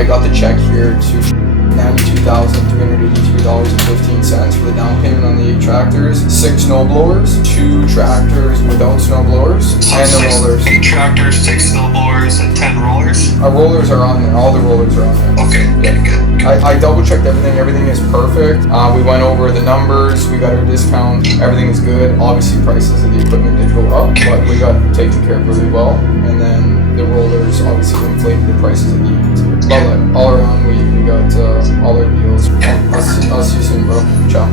I got the check here to $92,383.15 for the down payment on the 8 tractors, 6 snow blowers, 2 tractors without snow blowers, and the rollers. 8 tractors, 6 snow blowers, and 10 rollers? Our rollers are on there. All the rollers are on there. Okay, good. I double checked everything. Everything is perfect. We went over the numbers. We got our discount. Everything is good. Obviously, prices of the equipment did go up, but we got taken care of really well. And then the rollers obviously inflated the prices of the units. But all around, we got all our deals. I'll see you soon, bro. Ciao.